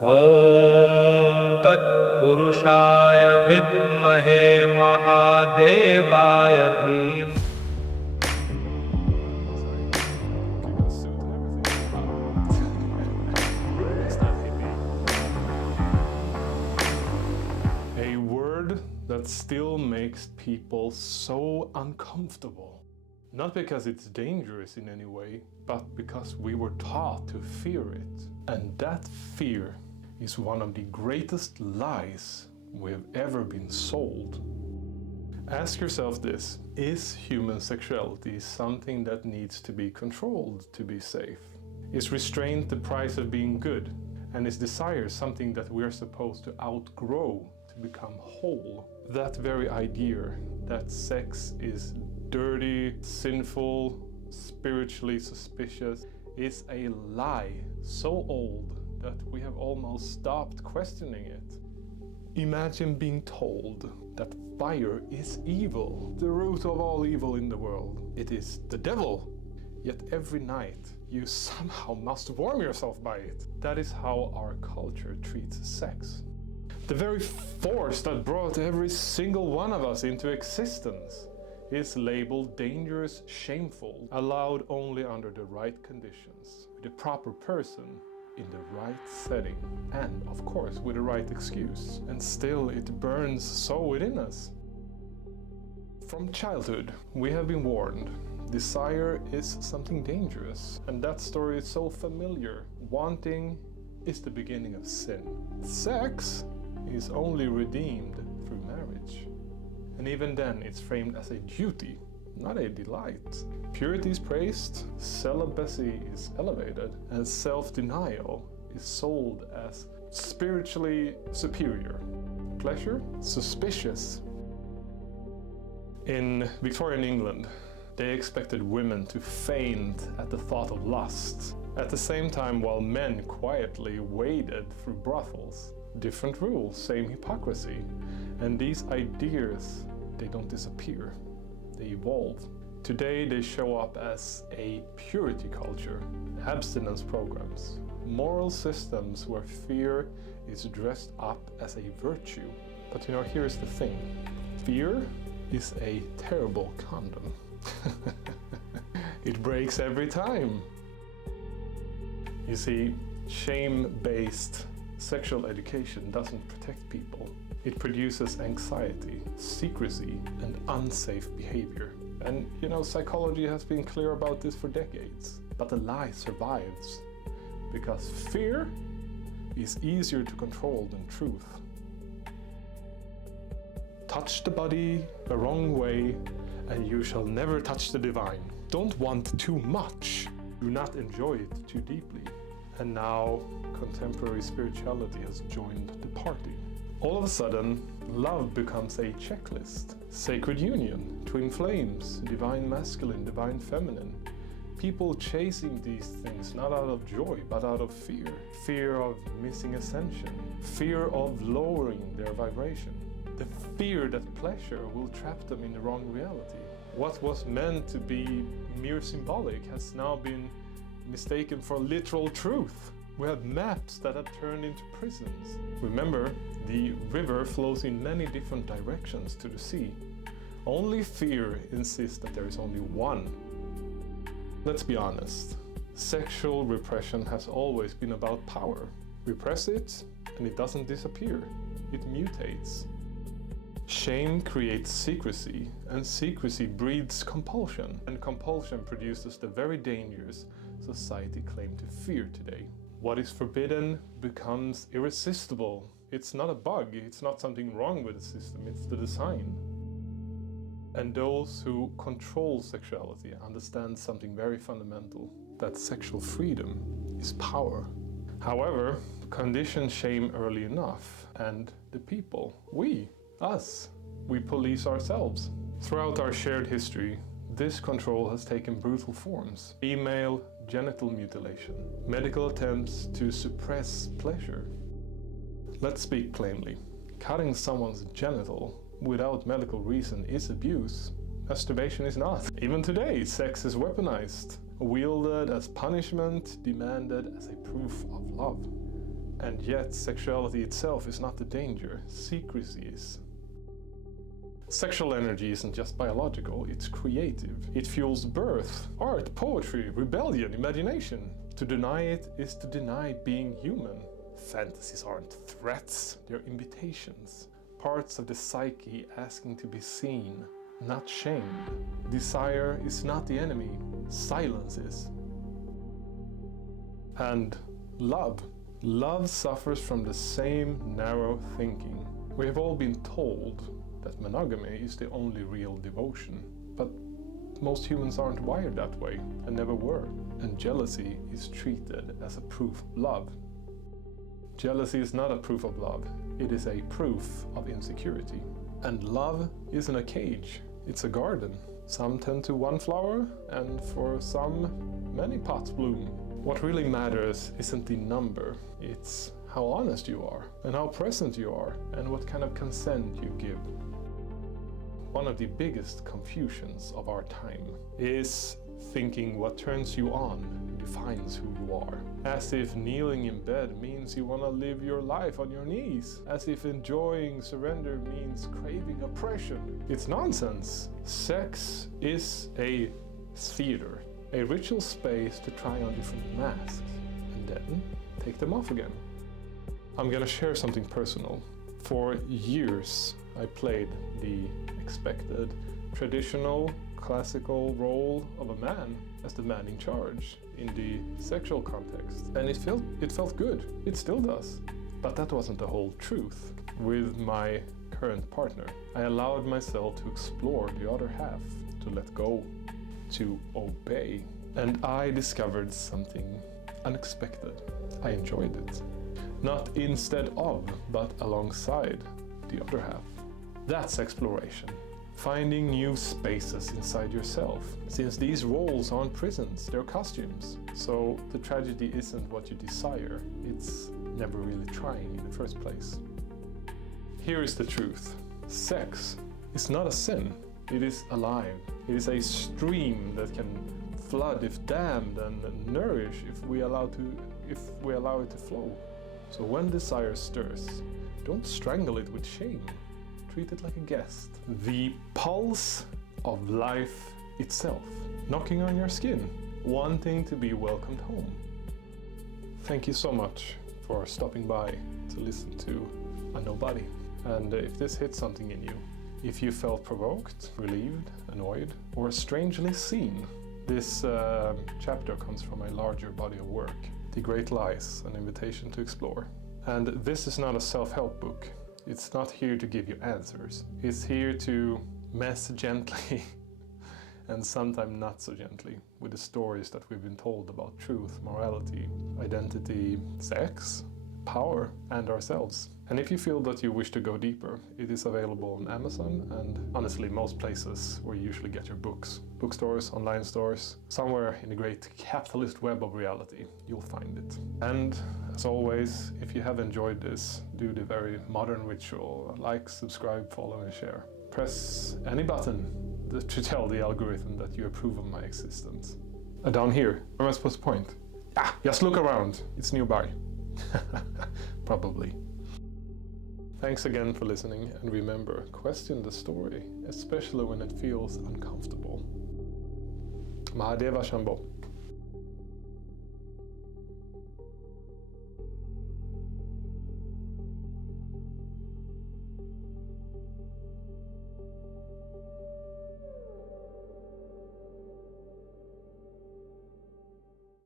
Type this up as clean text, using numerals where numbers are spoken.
ॐ तत्पुरुषाय विद्महे महादेवाय धीमहि। A word that still makes people so uncomfortable. Not because it's dangerous in any way, but because we were taught to fear it. And that fear is one of the greatest lies we have ever been sold. Ask yourself this: is human sexuality something that needs to be controlled to be safe? Is restraint the price of being good? And is desire something that we're supposed to outgrow to become whole? That very idea that sex is dirty, sinful, spiritually suspicious is a lie so old that we have almost stopped questioning it. Imagine being told that fire is evil, the root of all evil in the world. It is the devil. Yet every night you somehow must warm yourself by it. That is how our culture treats sex. The very force that brought every single one of us into existence is labeled dangerous, shameful, allowed only under the right conditions, with the proper person, in the right setting, and of course with the right excuse. And still it burns so within us. From childhood, we have been warned desire is something dangerous, and that story is so familiar. Wanting is the beginning of sin. Sex is only redeemed through marriage. And even then it's framed as a duty, not a delight. Purity is praised, celibacy is elevated, and self-denial is sold as spiritually superior. Pleasure, suspicious. In Victorian England, they expected women to faint at the thought of lust. At the same time, while men quietly waded through brothels. Different rules, same hypocrisy. And these ideas, they don't disappear, they evolve. Today they show up as a purity culture, abstinence programs, moral systems where fear is dressed up as a virtue. But here's the thing. Fear is a terrible condom. It breaks every time. You see, shame-based sexual education doesn't protect people. It produces anxiety, secrecy, and unsafe behavior. And psychology has been clear about this for decades. But the lie survives because fear is easier to control than truth. Touch the body the wrong way, and you shall never touch the divine. Don't want too much. Do not enjoy it too deeply. And now contemporary spirituality has joined the party. All of a sudden, love becomes a checklist. Sacred union, twin flames, divine masculine, divine feminine. People chasing these things not out of joy, but out of fear. Fear of missing ascension. Fear of lowering their vibration. The fear that pleasure will trap them in the wrong reality. What was meant to be mere symbolic has now been mistaken for literal truth. We have maps that have turned into prisons. Remember, the river flows in many different directions to the sea. Only fear insists that there is only one. Let's be honest. Sexual repression has always been about power. Repress it, and it doesn't disappear. It mutates. Shame creates secrecy, and secrecy breeds compulsion. And compulsion produces the very dangers society claims to fear today. What is forbidden becomes irresistible. It's not a bug, it's not something wrong with the system, it's the design. And those who control sexuality understand something very fundamental, that sexual freedom is power. However, condition shame early enough, and the people, us, we police ourselves. Throughout our shared history, this control has taken brutal forms. Female genital mutilation, medical attempts to suppress pleasure. Let's speak plainly. Cutting someone's genital without medical reason is abuse. Masturbation is not. Even today, sex is weaponized, wielded as punishment, demanded as a proof of love. And yet, sexuality itself is not the danger, secrecy is. Sexual energy isn't just biological, it's creative. It fuels birth, art, poetry, rebellion, imagination. To deny it is to deny being human. Fantasies aren't threats, they're invitations. Parts of the psyche asking to be seen, not shamed. Desire is not the enemy, silence is. And love. Love suffers from the same narrow thinking. We have all been told that monogamy is the only real devotion, but most humans aren't wired that way and never were. And jealousy is treated as a proof of love. Jealousy is not a proof of love, it is a proof of insecurity. And love isn't a cage, it's a garden. Some tend to one flower, and for some, many pots bloom. What really matters isn't the number, it's how honest you are, and how present you are, and what kind of consent you give. One of the biggest confusions of our time is thinking what turns you on defines who you are. As if kneeling in bed means you want to live your life on your knees. As if enjoying surrender means craving oppression. It's nonsense. Sex is a theater, a ritual space to try on different masks, and then take them off again. I'm gonna share something personal. For years, I played the expected, traditional, classical role of a man as the man in charge in the sexual context. And it felt good. It still does. But that wasn't the whole truth. With my current partner, I allowed myself to explore the other half, to let go, to obey. And I discovered something unexpected. I enjoyed it. Not instead of, but alongside the other half. That's exploration. Finding new spaces inside yourself. Since these roles aren't prisons, they're costumes. So the tragedy isn't what you desire, it's never really trying in the first place. Here is the truth. Sex is not a sin. It is alive. It is a stream that can flood if dammed and nourish if we allow it to flow. So when desire stirs, don't strangle it with shame. Treat it like a guest. The pulse of life itself, knocking on your skin, wanting to be welcomed home. Thank you so much for stopping by to listen to a nobody. And if this hit something in you, if you felt provoked, relieved, annoyed, or strangely seen, this chapter comes from a larger body of work, The Great Lies, an invitation to explore. And this is not a self-help book. It's not here to give you answers. It's here to mess gently and sometimes not so gently with the stories that we've been told about truth, morality, identity, sex, power, and ourselves. And if you feel that you wish to go deeper, it is available on Amazon and honestly most places where you usually get your books. Bookstores, online stores, somewhere in the great capitalist web of reality, you'll find it. And as always, if you have enjoyed this, do the very modern ritual, like, subscribe, follow and share. Press any button to tell the algorithm that you approve of my existence. Down here, where am I supposed to point? Just look around, it's nearby. Probably. Thanks again for listening, and remember, question the story, especially when it feels uncomfortable. Mahadeva Shambho.